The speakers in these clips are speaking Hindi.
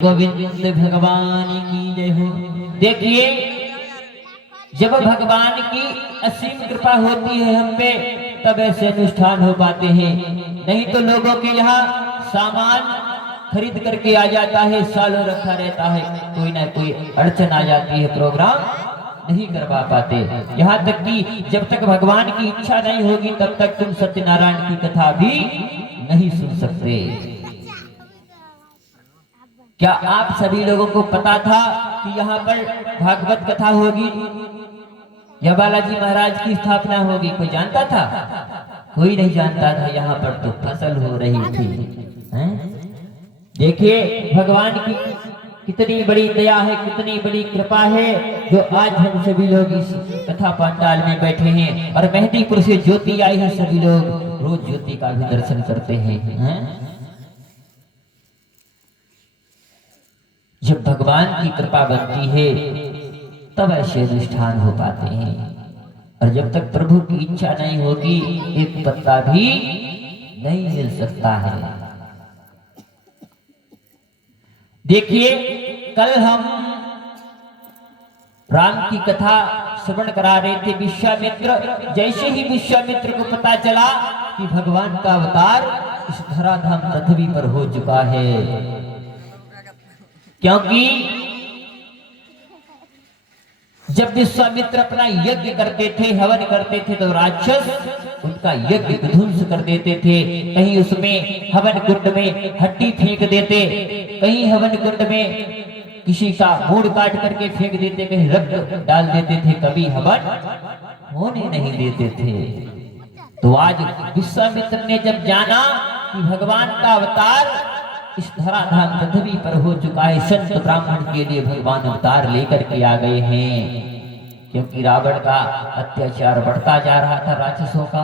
गोविंद भगवान की जय हो। देखिए, जब भगवान की असीम कृपा होती है हम पे, तब ऐसे अनुष्ठान हो पाते हैं। नहीं तो लोगों के यहाँ सामान खरीद करके आ जाता है, सालों रखा रहता है, कोई ना कोई अड़चन आ जाती है, प्रोग्राम नहीं करवा पाते। यहाँ तक कि जब तक भगवान की इच्छा नहीं होगी तब तक तुम सत्यनारायण की कथा भी नहीं सुन सकते। क्या आप सभी लोगों को पता था कि यहाँ पर भागवत कथा होगी या बालाजी महाराज की स्थापना होगी? कोई जानता था? कोई नहीं जानता था। यहाँ पर तो फसल हो रही थी। देखिए, भगवान की कितनी बड़ी दया है, कितनी बड़ी कृपा है, जो आज हम सभी लोग इस कथा पंडाल में बैठे हैं। और मेहंदीपुर से ज्योति आई है, सभी लोग रोज ज्योति का भी दर्शन करते हैं। जब भगवान की कृपा बनती है तब ऐसे अनुष्ठान हो पाते हैं। और जब तक प्रभु की इच्छा नहीं होगी एक पत्ता भी नहीं हिल सकता है। देखिए, कल हम राम की कथा श्रवण करा रहे थे। विश्वामित्र, जैसे ही विश्वामित्र को पता चला कि भगवान का अवतार इस धराधाम पृथ्वी पर हो चुका है, क्योंकि जब विश्वामित्र अपना यज्ञ करते थे, हवन करते थे, तो राक्षस उनका यज्ञ विध्वंस कर देते थे। कहीं उसमें हवन कुंड में हड्डी फेंक देते, कहीं हवन कुंड में किसी का मूड़ काट करके फेंक देते, कहीं रक्त डाल देते थे, कभी हवन होने नहीं देते थे। तो आज विश्वामित्र ने जब जाना कि भगवान का अवतार इस धराधाम पृथ्वी पर हो चुका है, संत ब्राह्मण के लिए भगवान अवतार लेकर के आ गए हैं। क्योंकि रावण का अत्याचार बढ़ता जा रहा था, राक्षसों का।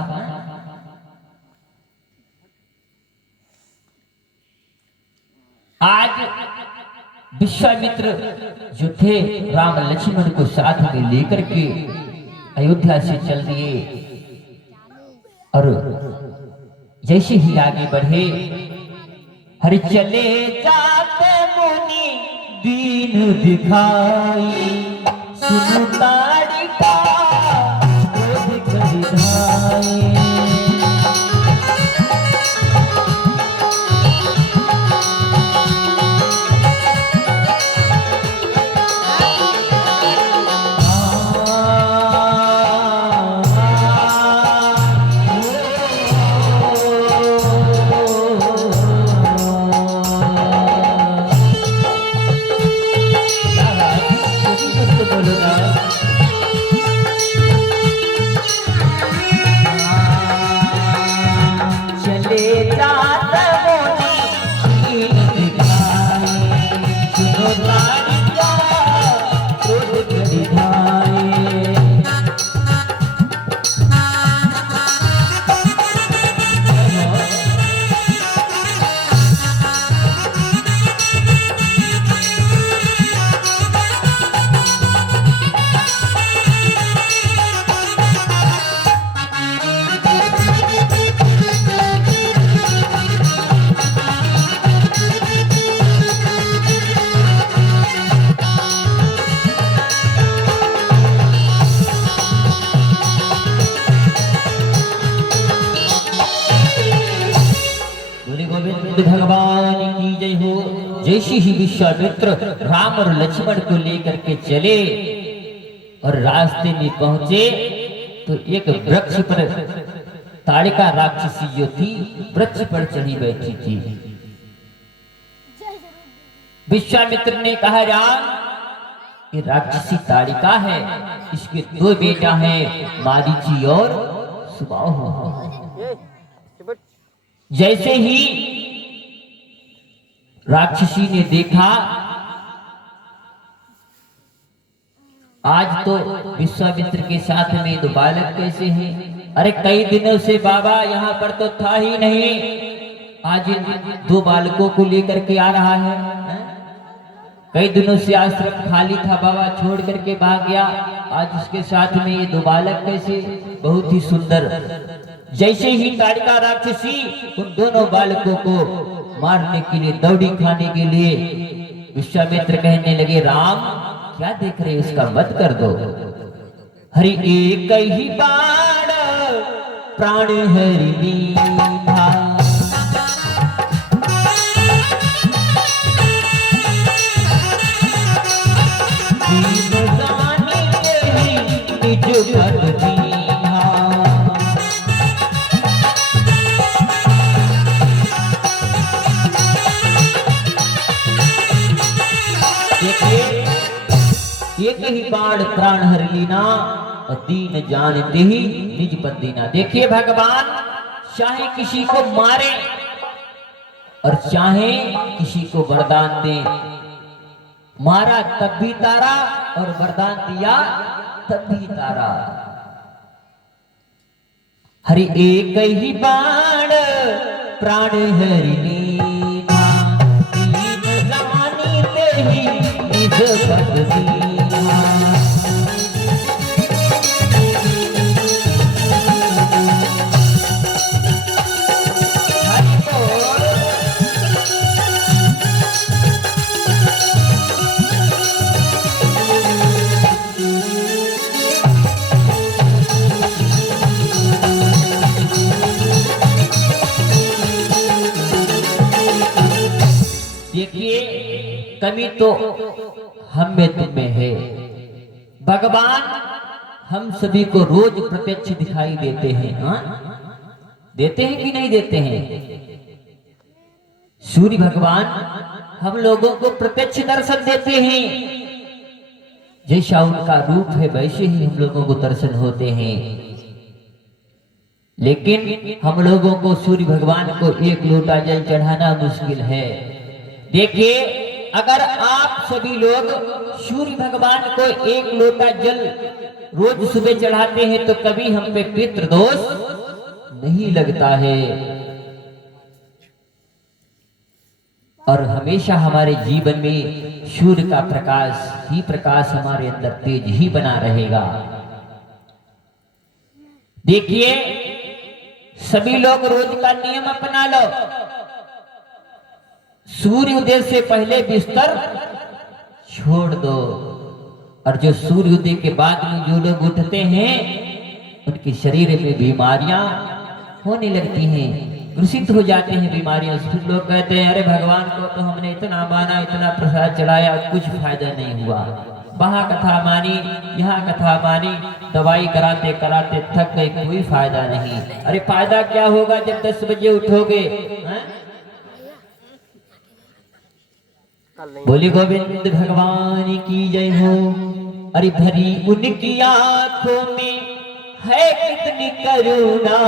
आज विश्वामित्र जो थे, राम लक्ष्मण को साथ में लेकर के अयोध्या से चल दिए। और जैसे ही आगे बढ़े, हरि चले जाते मुनि दीन दिखाई, सुनु ताड़िका क्रोध करिधाई। भगवान की जय हो। जैसे ही विश्वामित्र राम और लक्ष्मण को लेकर के चले और रास्ते में पहुंचे, तो एक वृक्ष पर ताड़िका राक्षसी जो थी, वृक्ष पर चढ़ी बैठी थी। विश्वामित्र ने कहा, राम, ये राक्षसी ताड़िका है, इसके दो बेटा हैं, मारीची और सुबाहु। जैसे ही राक्षसी ने देखा, आज तो विश्वामित्र के साथ में दो बालक कैसे हैं? अरे कई दिनों से बाबा यहाँ पर तो था ही नहीं, आज इन दो बालकों को लेकर के आ रहा है। कई दिनों से आश्रम खाली था, बाबा छोड़ करके भाग गया, आज उसके साथ में ये दो बालक कैसे? बहुत ही सुंदर। जैसे ही ताड़िका राक्षसी उन दोनों बालकों को मारने के लिए, दौड़ी खाने के लिए विश्वामित्र कहने लगे, राम क्या देख रहे, इसका वध कर दो। हरि एक ही बाण प्राण हरि लीधा, दीन जानी तेरी निज पद दीन्हा। एक ही बाण प्राण हर लीना और दीन जानते ही निज पद दीना। देखिए भगवान चाहे किसी को मारे और चाहे किसी को वरदान दे, मारा तब भी तारा और वरदान दिया तब भी तारा। हरि एक ही बाण प्राण हरि लीना, दीन जानीते ही निज पद दीना। देखिए कमी तो हम में तुम में है। भगवान हम सभी को रोज प्रत्यक्ष दिखाई देते हैं। हाँ देते हैं कि नहीं देते हैं? सूर्य भगवान हम लोगों को प्रत्यक्ष दर्शन देते हैं। जैसा उनका रूप है वैसे ही हम लोगों को दर्शन होते हैं। लेकिन हम लोगों को सूर्य भगवान को एक लोटा जल चढ़ाना मुश्किल है। देखिए अगर आप सभी लोग सूर्य भगवान को एक लोटा जल रोज सुबह चढ़ाते हैं तो कभी हम पे पितृदोष नहीं लगता है और हमेशा हमारे जीवन में सूर्य का प्रकाश ही प्रकाश हमारे अंदर तेज ही बना रहेगा। देखिए सभी लोग रोज का नियम अपना लो, सूर्य उदय से पहले बिस्तर छोड़ दो। और जो सूर्य उदय के बाद में जो लोग उठते हैं उनके शरीर में बीमारियां होने लगती हैं, ग्रसित हो जाते हैं बीमारियां। फिर लोग कहते हैं अरे भगवान को तो हमने इतना माना, इतना प्रसाद चढ़ाया, कुछ फायदा नहीं हुआ। वहां कथा मानी, यहाँ कथा मानी, दवाई कराते कराते थक गए, कोई फायदा नहीं। अरे फायदा क्या होगा जब 10 बजे उठोगे? बोले गोविंद भगवान की जय हो। अरे भरी उनकी आंखों में है कितनी करुणा,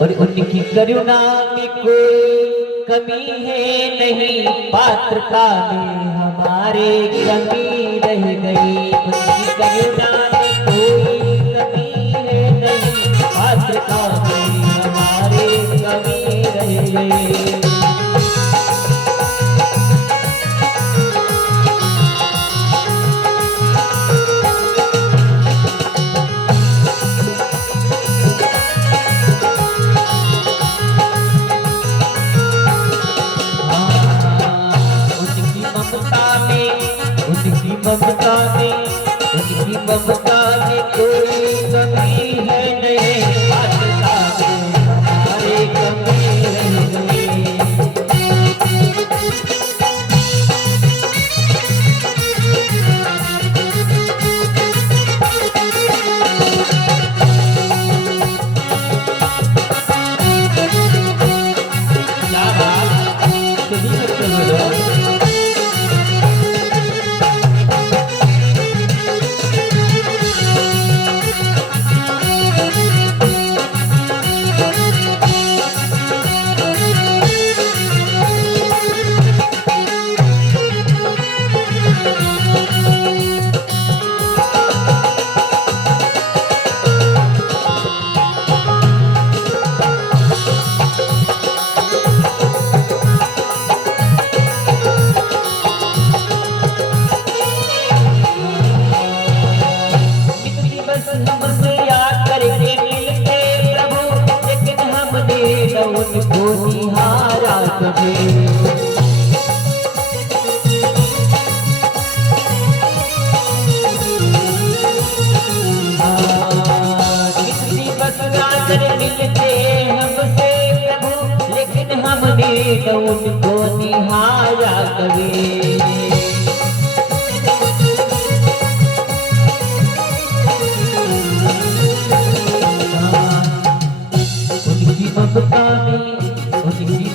और उनकी करुणा में कोई कमी है नहीं, पात्रता में हमारे कमी रह गई। उनकी करुणा में कोई कमी है नहीं, पात्रता में हमारे कमी रह गई। ममता में कोई कमी है नहीं, पात्रता में हमारे कमी रह गई। निहारा कभी। किसी बस गाजर मिलते हमसे प्रभु, लेकिन हमने तो उनको निहारा कभी।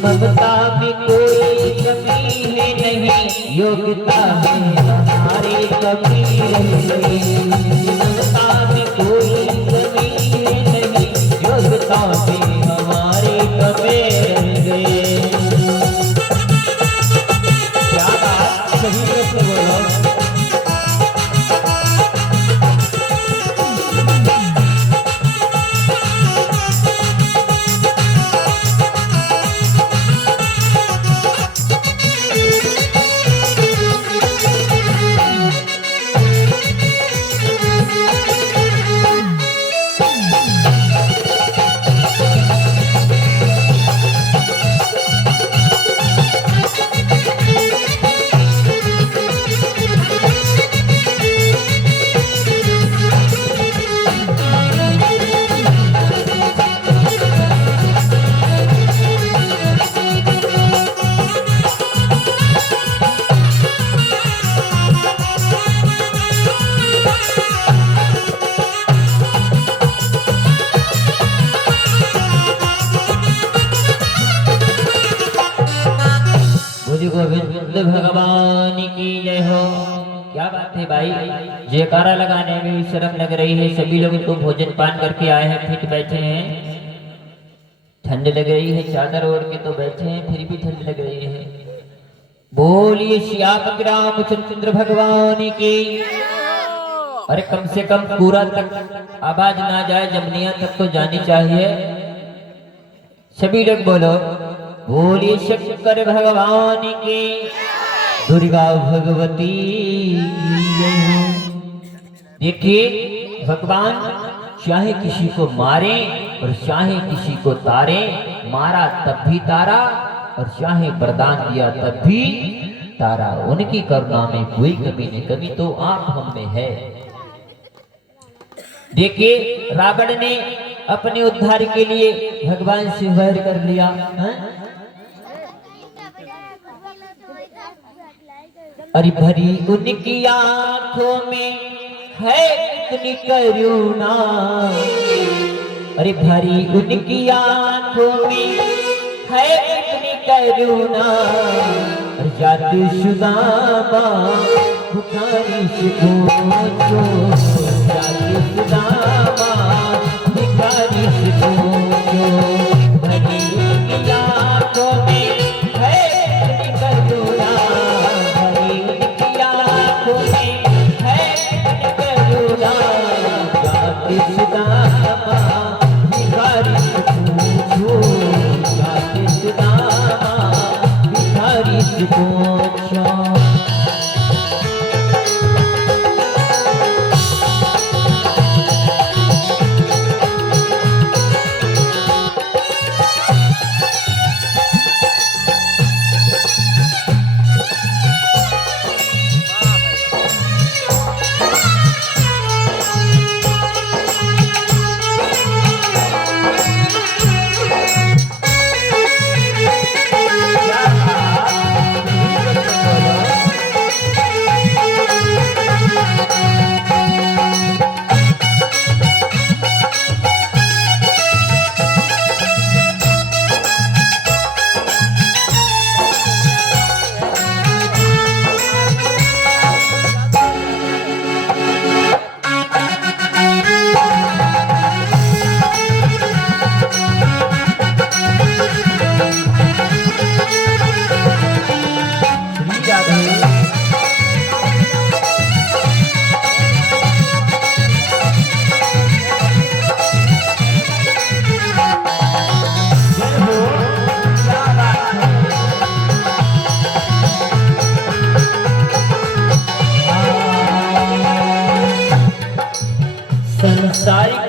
ममता में कोई कमी है नहीं, योग्यता में हमारे कमी नहीं। ममता में कोई कमी है नहीं, योग्यता में हमारे कमी नहीं। क्या बात, सही प्रश्न बोलो। गोविंद भगवान की जय हो। क्या बात है भाई, जयकारा लगाने में भी शर्म लग रही है। सभी लोग तो भोजन पान करके आए हैं, फिट बैठे हैं। ठंड लग रही है, चादर ओढ़ के तो बैठे हैं, फिर भी ठंड लग रही है। बोलिए श्याम रामचंद्र भगवान की। अरे कम से कम पूरा तक आवाज ना जाए, जमनिया तक तो जानी चाहिए। सभी लोग बोलो बोलिए शंकर भगवान की, दुर्गा भगवती की जय हो। देखिए भगवान चाहे किसी को मारे और चाहे किसी को तारे, मारा तब भी तारा और चाहे वरदान दिया तब भी तारा। उनकी करुणा में कोई कमी नहीं, कमी तो आप हम में है। देखिए रावण ने अपने उद्धार के लिए भगवान से वैर कर लिया है? अरे भरी उनकी आंखों में है कितनी करुणा, अरे भरी उनकी आंखों में है कितनी करुणा। जाति सुदामा पुकारी से पूछो, जाति सुदामा पुकारी से पूछो। भरी उनकी आंखों में है कितनी करुणा, भरी उनकी आंखों में है कितनी करुणा। जाति सुदामा पुकारी से पूछो, जाति सुदामा पुकारी से पूछो। संसारिक